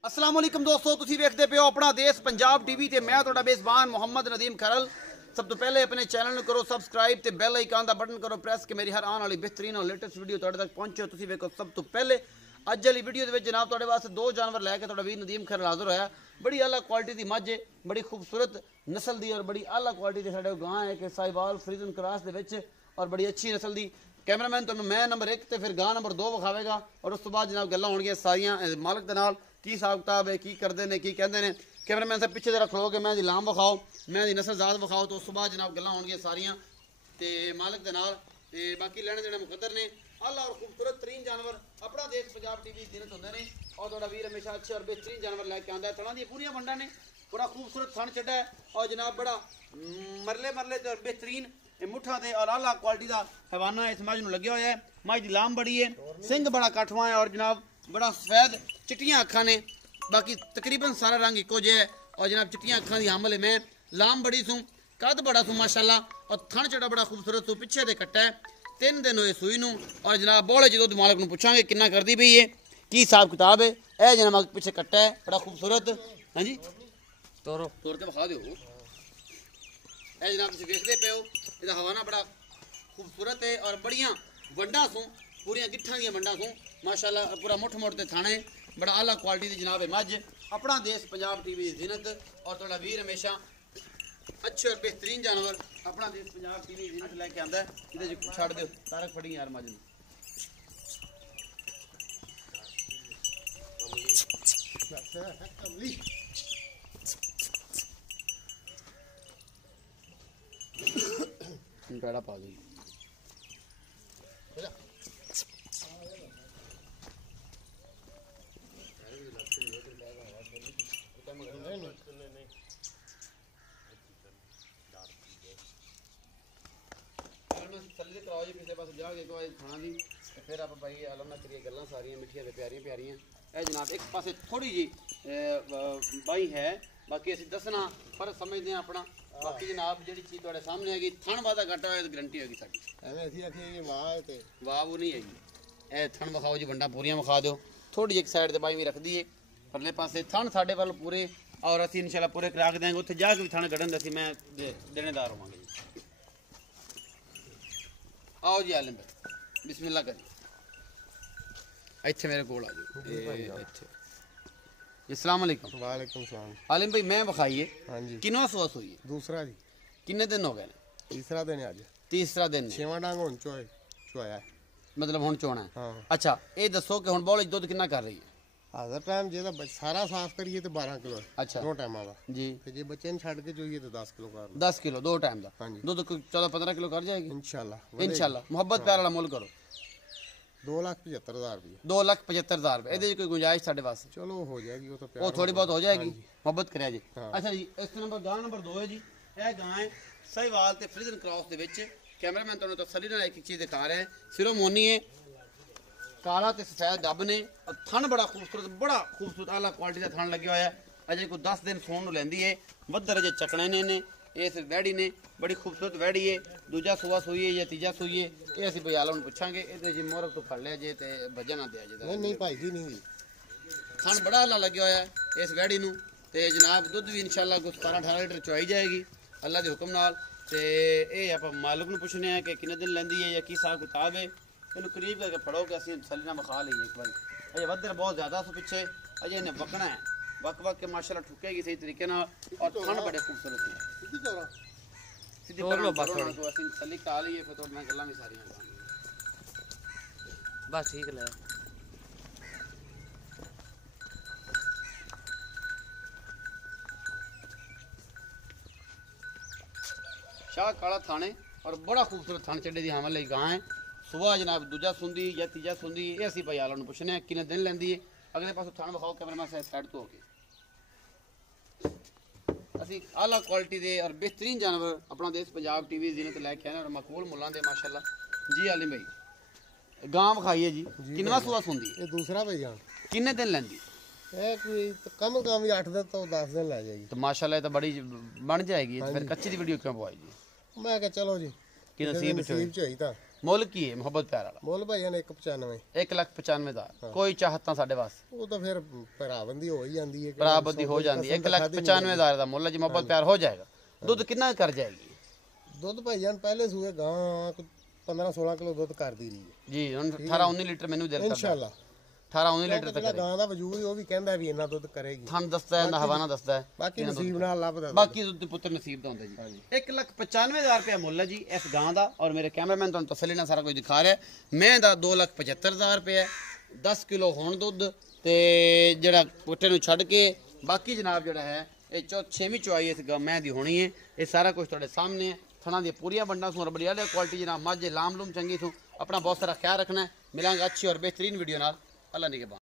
अस्सलाम वालेकुम दोस्तों, तुसी वेखदे पे हो अपना देश पंजाब टीवी ते मैं तुहाडा मेज़बान मोहम्मद नदीम खरल। सब तो पहले अपने चैनल नूं करो सब्सक्राइब ते बेल आइकन दा बटन करो प्रेस कि मेरी हर आने वाली बेहतरीन और लेटेस्ट वीडियो तुहाडे तक पहुंचे। तुसी वेखो सब तो पहले अज वाली वीडियो दे विच जनाब तुहाडे वास्ते दो जानवर लैके तुहाडा वीर नदीम खरल हाज़र होया। बड़ी आला क्वालिटी दी मझ है, बड़ी खूबसूरत नस्ल दी और बड़ी आला क्वालिटी दी साडे गां है कि साहिवाल फ्रीजन क्रॉस दे विच और बड़ी अच्छी नस्ल दी। कैमरामैन तुहानूं मैं नंबर 1 ते फिर गां नंबर 2 विखावेगा और उस तो बाद जनाब गल्लां होणगियां सारियां मालक दे नाल की हिसाब किताब है, की करते हैं, की कहते हैं। कैमरामैन साहब पिछे जरा खड़ो के मैं दी लाम विखाओ, मैं दी नस्ल जात विखाओ, तो उस तो बाद जनाब गल्लां होणगियां सारियां ते मालक दे नाल ते बाकी लेने देने मुकद्दर ने। आला और खूबसूरत तरीन जानवर अपना देश पंजाब टीवी जिन्नत होंदे ने और तुहाडा वीर हमेशा अच्छे और बेहतरीन जानवर लैके आंदा है। थणां दी पूरियां वंडां ने, बड़ा खूबसूरत थण चढ़ा है और जनाब बड़ा मरले मरले ते बेहतरीन मुठा दे और आला क्वालिटी का हैवाना इस मझ नूं लग्या होया है। मझ दी लाम बड़ी है, सिंह बड़ा कठवा है और जनाब बड़ा सफेद चिट्टियां अखां ने, बाकी तकरीबन सारा रंग इको जे है और जनाब चिट्टियां अखां दी हामल है। मैं लाम बड़ी सूं, कद बड़ा सूं माशाल्लाह और थण चढ़ा बड़ा खूबसूरत सूं, पिछे दे कट्टा है। 3 दिन होए सूई नूं और जनाब बोले जो दुध मालक नूं पुछांगे किन्ना करदी पई है, की हिसाब किताब है। ए जनाब पिछे कट्टा है बड़ा खूबसूरत। हाँ जी तोर के विखा दिओ। ए जनाब तुसीं वेखदे पे हो, इहदा हवाना बड़ा खूबसूरत है और बड़ियां वंडा सूं, पूरियां गिट्ठां दियां वंडा सूं माशाल्लाह। पूरा मुठ मुठ ते थाने बड़ा आला क्वालिटी दी जनाब है मझ। अपना देश पंजाब टीवी दी जिन्नत और तुहाडा वीर हमेशा अच्छे और बेहतरीन जानवर अपना देश पंजाब टीवी दी जिन्नत लैके आंदा है। इहदे च छड्ड दिओ तारक फड़ी यार मझ नूं। पेड़ा पा दी कराओ जी पिछले पास जाके एक बार खाना दी फिर आप भाई आलम ना करिए गल्लां सारियां मिठियां ते प्यारियां प्यारियां। ए जनाब एक पासे थोड़ी जी बाई है, बाकी असं दसना फर्क समझते हैं अपना। बाकी जनाब जी चीज़ थोड़े सामने हैगी, थण वादा घट हो तो गारंटी होगी साड़ी। वाह वो नहीं हैगी। ए थण विखाओ जी, वंडा पूरियां विखा दो। थोड़ी जी एक साइड से बाई भी रख दी है, परले पासे थण साढ़े वाल पूरे और असी इंशाल्लाह पूरे करा के देंगे। उत्थे जाके भी थण गढ़न असी मैं देनेदार होवांगे जी। आओ जी आलिम भाई बिस्मिल्लाह करिए, इत्थे मेरे कोल आ जाओ। अस्सलाम वालेकुम। वालेकुम सलाम। आलिम भाई मैं विखाइए हाँ जी, किन्ना सुआस हुई है? दूसरा जी, किन्ने दिन हो गए? तीसरा दिन है अज, तीसरा दिन है। 6वां डांग हुण चोया है। मतलब हुण चोना है। हाँ, अच्छा ये दसो कि हुण बौले दुध किन्ना कर रही है? हाजर टाइम जे सारा साफ करिए तो 12 किलो है। अच्छा 2 टाइमां दा जी, ते जे बच्चे ने छड़ के जोइए तो 10 किलो कर लो। 10 किलो 2 टाइम का हाँ जी, दुध 14-15 किलो कर जाएगी इंशाल्लाह। इंशाल्लाह। मोहब्बत प्यार वाला मुल करो। 2,75,000 रुपये। 2,75,000 रुपये ये कोई गुंजाइश साढ़े पास? चलो हो जाएगी वो तो प्यार वो थोड़ी बहुत हो जाएगी। हाँ जी। मोहब्बत करिया जी। हाँ। अच्छा जी इस नंबर गां नंबर 2 है जी। यह गां है साहिवाल ते फ्रीजन क्रॉस दे विच। कैमरामैन तुहानूं तसल्ली नाल एक चीज़ दिखा रहा है, सिरों मोनी है, काला ते सफेद डब ने और थन बड़ा खूबसूरत आला क्वालिटी का थन लग्या होया है। अजे कोई 10 दिन सोन नूं लैंदी है। वधर अजे चकने ने इस वैड़ी ने, बड़ी खूबसूरत वैड़ी है। दूजा सूआ सूई है या तीजा सूई है ये असीं भाई आलम नूं पुछांगे। इहदे जी मोहरब तो फड़ लिया जे ते वजह ना दिया जे। नहीं भाई जी नहीं जी, थन बड़ा आला लग्या होया है इस वैड़ी नूं ते जनाब दुध भी इंशाल्लाह कुछ 17-18 लीटर चुआई जाएगी अल्लाह के हुक्म नाल। ते ये आपां मालिक नूं पुछने हैं कि किन्ने दिन लैंदी है या की हिसाब किताब है। इन्हूं करीब करके फड़ो कि असीं तसल्ली नाल विखा लईए एक बार। अजे वधर बहुत ज़्यादा सो पिछे, अजे इन्हें वकना है, वक के माशाल्लाह ठुकेगी सही तरीके नाल और थन बड़े खूबसूरत है। सीधी कर लो बस थोड़ी तो असीं तसल्ली करा लईए फिर तुहाडे नाल गल्लां भी सारियां करांगे बस ठीक ले। शाह काला थाने और बड़ा खूबसूरत थान चढ़े दी हामल लई गां है। सुबह जनाब दूजा सुंदी या तीजा सुंदी ये असीं भाई आला नूं पुछने हैं किन्ने दिन लैंदी है। अगले पासों थान विखाओ कैमरामैन साइड तो हो गए। असीं आला क्वालिटी दे और बेहतरीन जानवर अपना देश पंजाब टीवी जिन्नत लैके आए और मकबूल मुल्लां दे माशाल्लाह जी। आलिम भाई गां विखाइए जी, किन्ना सुआ सुंदी ये दूसरा भाई जान किन्ने दिन लैंदी? ये कोई तो कम भी 8 दिन तो 10 दिन लै जाएगी। तो माशाल्लाह ये तो बड़ी बन जाएगी। फिर कच्ची दी वीडियो क्यों पवाई जी? मैं कहा चलो जी कि नसीब च होई तां ਮੁੱਲ ਕੀ ਹੈ ਮੁਹੱਬਤ ਪਿਆਰ ਵਾਲਾ? ਮੁੱਲ ਭਾਈਆਂ ਨੇ 195। 1,95,000 ਕੋਈ ਚਾਹਤਾਂ ਸਾਡੇ ਵਾਸਤੇ? ਉਹ ਤਾਂ ਫਿਰ ਭਰਾਬੰਦੀ ਹੋ ਹੀ ਜਾਂਦੀ ਹੈ, ਬਰਾਬਰੀ ਹੋ ਜਾਂਦੀ ਹੈ। 1,95,000 ਦਾ ਮੁੱਲ ਜੀ, ਮੁਹੱਬਤ ਪਿਆਰ ਹੋ ਜਾਏਗਾ। ਦੁੱਧ ਕਿੰਨਾ ਕਰ ਜਾਏਗੀ? ਦੁੱਧ ਭਾਈਆਂ ਪਹਿਲੇ ਸੂਏ ਗਾਂ 15-16 ਕਿਲੋ ਦੁੱਧ ਕਰਦੀ ਰਹੀ ਹੈ ਜੀ। ਹੁਣ 18-19 ਲੀਟਰ ਮੈਨੂੰ ਦਿਲ ਕਰਦਾ ਇਨਸ਼ਾਅੱਲਾ। 18-19 ਲੀਟਰ ਤੱਕ ਗਾਂ ਦਾ ਵਜੂਦ ਉਹ ਵੀ ਕਹਿੰਦਾ ਵੀ ਇੰਨਾ ਦੁੱਧ ਕਰੇਗੀ। ਤੁਹਾਨੂੰ ਦੱਸਦਾ ਹੈ, ਹਵਾਨਾ ਦੱਸਦਾ ਹੈ, ਬਾਕੀ ਨਸੀਬ ਨਾਲ ਲੱਭਦਾ। ਬਾਕੀ ਦੁੱਧ ਪੁੱਤਰ ਨਸੀਬ ਦਾ ਹੁੰਦਾ ਜੀ। 1,95,000 ਰੁਪਏ ਮੁੱਲ ਹੈ ਜੀ ਇਸ ਗਾਂ ਦਾ। ਔਰ ਮੇਰੇ ਕੈਮਰਾਮੈਨ ਤੁਹਾਨੂੰ ਤਸੱਲੀ ਨਾਲ ਸਾਰਾ ਕੁਝ ਦਿਖਾ ਰਿਹਾ। ਮੈਂ ਦਾ 2,75,000 ਰੁਪਏ, 10 ਕਿਲੋ ਹੁਣ ਦੁੱਧ ਤੇ ਜਿਹੜਾ ਪੁੱਟੇ ਨੂੰ ਛੱਡ ਕੇ ਬਾਕੀ ਜਨਾਬ ਜਿਹੜਾ ਹੈ ਇਹ 6ਵੀਂ ਚੁਆਈ ਇਸ ਮੈਂ ਦੀ ਹੋਣੀ ਹੈ। ਇਹ ਸਾਰਾ ਕੁਝ ਤੁਹਾਡੇ ਸਾਹਮਣੇ ਹੈ। ਥਣਾ ਦੀਆਂ ਪੂਰੀਆਂ ਵੰਡਾਂ ਸੂ, ਬੜੀ ਵਧੀਆ ਕੁਆਲਿਟੀ ਜਨਾਬ, ਮੱਝ ਲਾਮ ਲੂਮ ਚੰਗੀ ਸੂ। ਆਪਣਾ ਬਹੁਤ ਸਾਰਾ ਖਿਆਲ ਰੱਖਣਾ ਹੈ। ਮਿਲਾਂਗੇ ਅੱਛੀ ਔਰ बेहतरीन वीडियो नाल। अल्लाह निगहबान।